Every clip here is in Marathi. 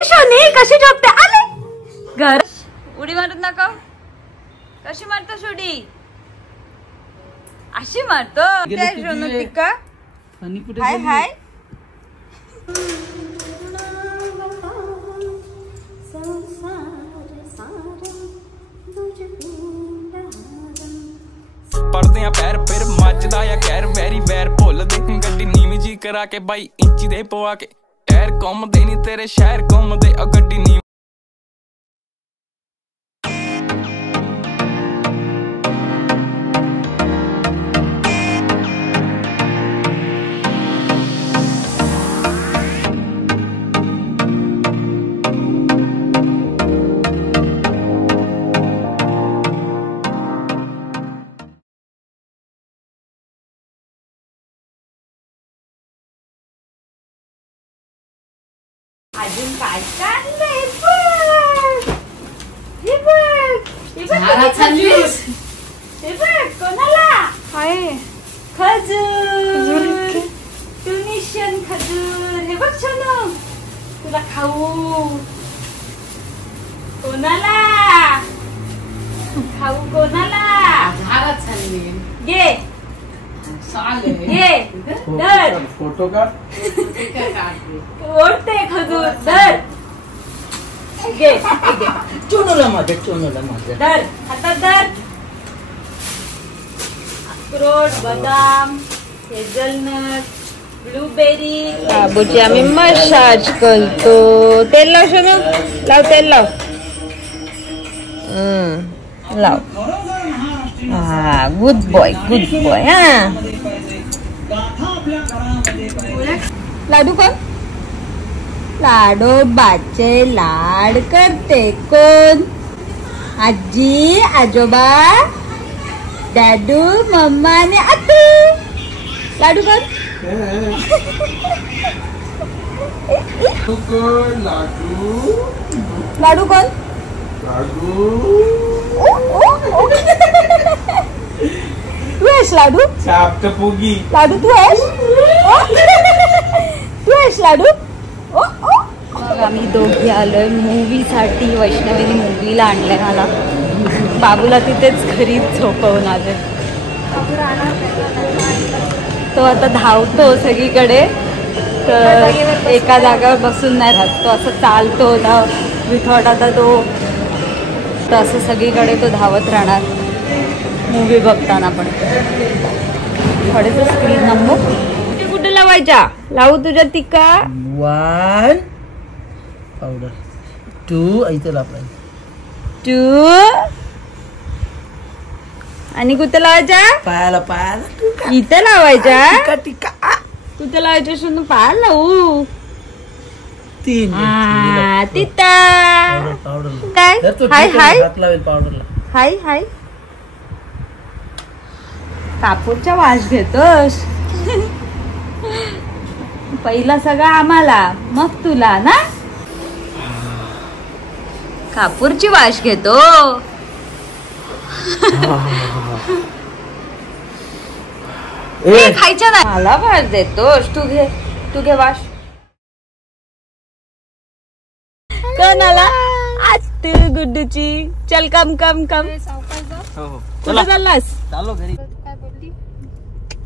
शोनी कशी झोपते आले घर उडी मारत नका. कशी मारतो उडी अशी मारतो शोनू टिका. हाय हाय पढ़दे आ पैर फिर मचदा या गैर वैरी वैर भुल दे गड्डी नीवी जी करा के बाई इंची दे पवा के टैर घूमदे नी तेरे शहर घूमदे आ गड्डी नीवी. अजून काय चाललंय हे बघ कोणाला आहे खजूर ट्युनिशियन खजूर. हे बघ सोनू तुला खाऊ कोणाला खाऊ कोणाला घे घे फोटो का ओढते खजूर धर घे चोनोला माझ्या धर हातात धर. अक्रोड बदाम हेझलनट ब्लूबेरी बाबूची आम्ही मसाज करतो. तेल लाव सोनू लाव तेल लाव लाव. हा गुड बॉय हा. लाडू कोण लाडोबाचे लाड करते कोण आजी आजोबा दादू मम्मा आणि आतू. लाडू कोण लाडू कोण तू आहेस लाडू लाडू तू आहेस तू आहेस लाडू. आम्ही दोघी आलोय मूवी साठी. वैष्णवीने मूवीला आणलंय मला. बाबूला तिथेच घरी झोपवून आले. तो आता धावतो सगळीकडे तर एका जागेवर बसून नाही राहत. तो असं चालतो विथॉट आता तो असं सगळीकडे तो धावत राहणार मूवी बघताना. पण थोडेस स्क्रीन नंबर कुठे लावायच्या लावू तुझ्या टिका. 1 पावडर 2 इथे लावायचं 2 आणि कुठे लावायच्या पायाला इथे लावायच्या. टिका कुठे लावायच्या सोनू पायाला लावू 3 तिथं पावडर काय हाय हाय हात लावेल पावडरला. हाय हाय कापूरचा वास घेतोस. पहिला सगळा आम्हाला मग तुला ना. कापूरची वास घेतो. खायच्या नाही मला वास देतोस. तू घे वास. कोणाला आज तू गुड्डूची. चल कम कम कम कुठे चाललास. चालो घरी.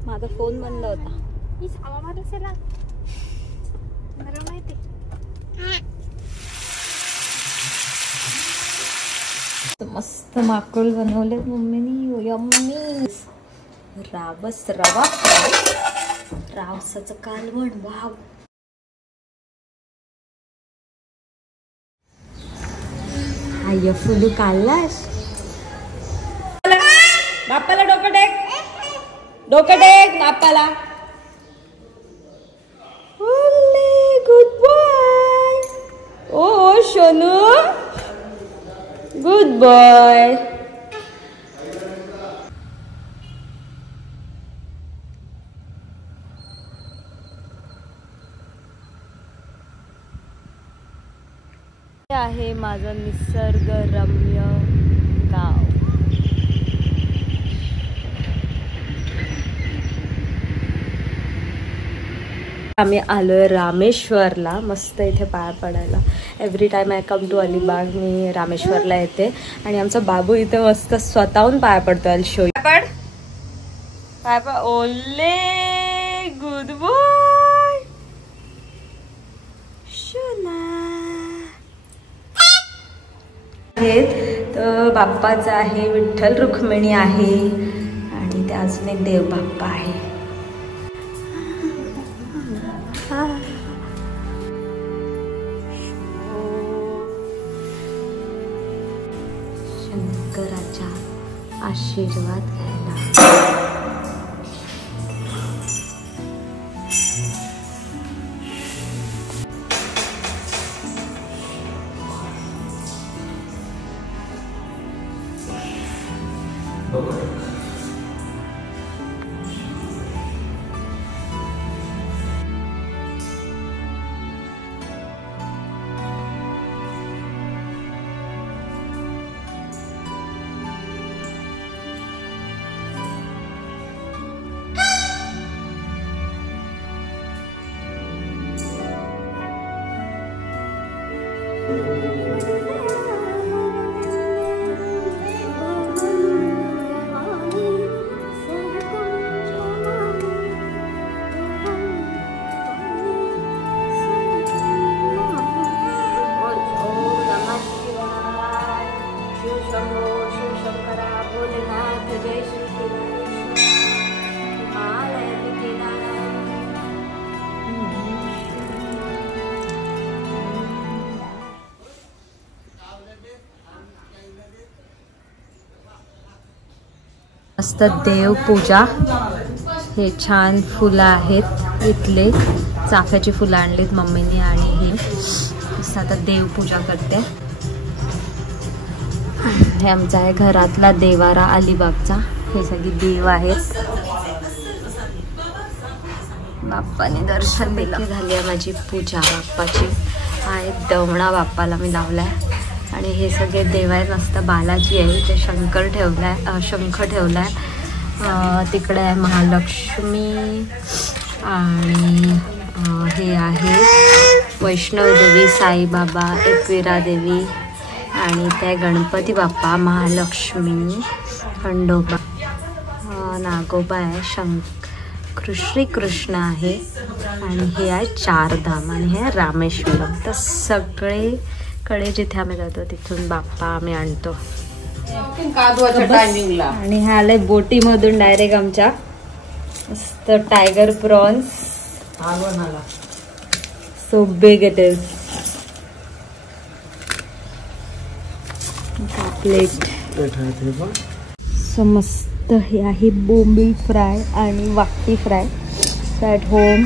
माझा फोन बंद होता. मस्त माकुल बनवले मम्मीनी. यम्मी रावस रवा रावसाचं कालवण. वाव आय फुलू काढलास. बाप्पाला डोकं टेक बाप्पाला. गुड बॉय ओ सोनू गुड बॉय. आहे माझं निसर्गरम्य गाव. आम्ही आलोय रामेश्वरला, मस्त इथे पाया पडायला. Every time I come to Alibag मी रामेश्वरला येते आणि आमचा बाबू इथे मस्त स्वतःहून पाया पडतो. आय शो पड पाय पड. ओले गुड बॉय शोना. तर बाप्पाचा आहे, विठ्ठल रुक्मिणी आहे आणि ते अजून एक देव बाप्पा आहे. शंकराचा आशीर्वाद घ्यायला. मस्त देव पूजा. हे छान फुलं आहेत इथले, चाफ्याची फुलं आणलीत मम्मीने आणि ही मस्त आता देव पूजा करते. हे आमचा आहे घरातला देवारा अलिबागचा. हे सगळे देव आहेत. बाप्पाने दर्शन दिलं. झाली आहे माझी पूजा बाप्पाची. हा एक दवणा बाप्पाला मी लावलाय आणि हे सगळे देव आहेत. मस्त बालाजी आहे, ते शंकर ठेवलाय, शंख ठेवलाय. तिकडे आहे महालक्ष्मी आणि हे आहे वैष्णवदेवी, साईबाबा, एकविरा देवी आणि त्या गणपती बाप्पा, महालक्ष्मी, खंडोबा, नागोबा आहे, श्रीकृष्ण आहे आणि हे आहे चारधाम आणि हे रामेश्वरम. तर सगळेकडे जिथे आम्ही जातो तिथून बाप्पा आम्ही आणतो. आणि हा आलाय बोटी मधून डायरेक्ट आमच्या. मस्त tiger prawns, so big it is. Plate मस्त. हे आहे बोंबील फ्राय आणि वाटी fry. At home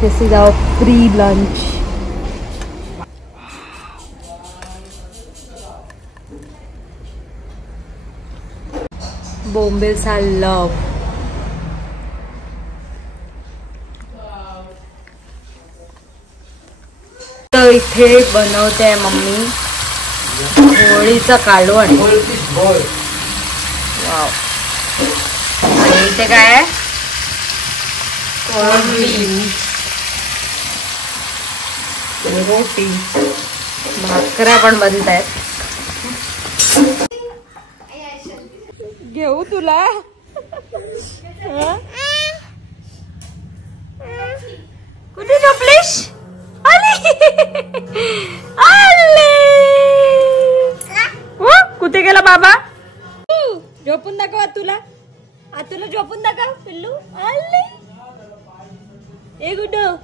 this is our free lunch. Bombils I love. तर इथे बनवते मम्मी होळीचं कालवण. वाव. आणि इथे काय आहे, रोटी, भाकऱ्या पण बनत आहेत. घेऊ तुला. कुठे झोपलीस? कुठे गेला बाबा? झोपून दाखव तुला. तुला झोपून दाखव पिल्लू. ए गुड्डू,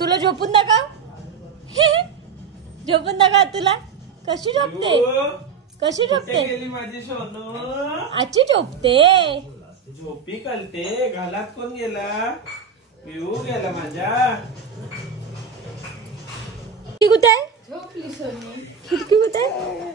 तुला झोपून दाखव. झोपून दाखव तुला. कशी झोपते, कशी झोपते आजी? झोपते, झोपी कळते. घालात कोण गेला? पिऊ गेला माझ्या. कुठे आहे? खिडकी कुठे आहे?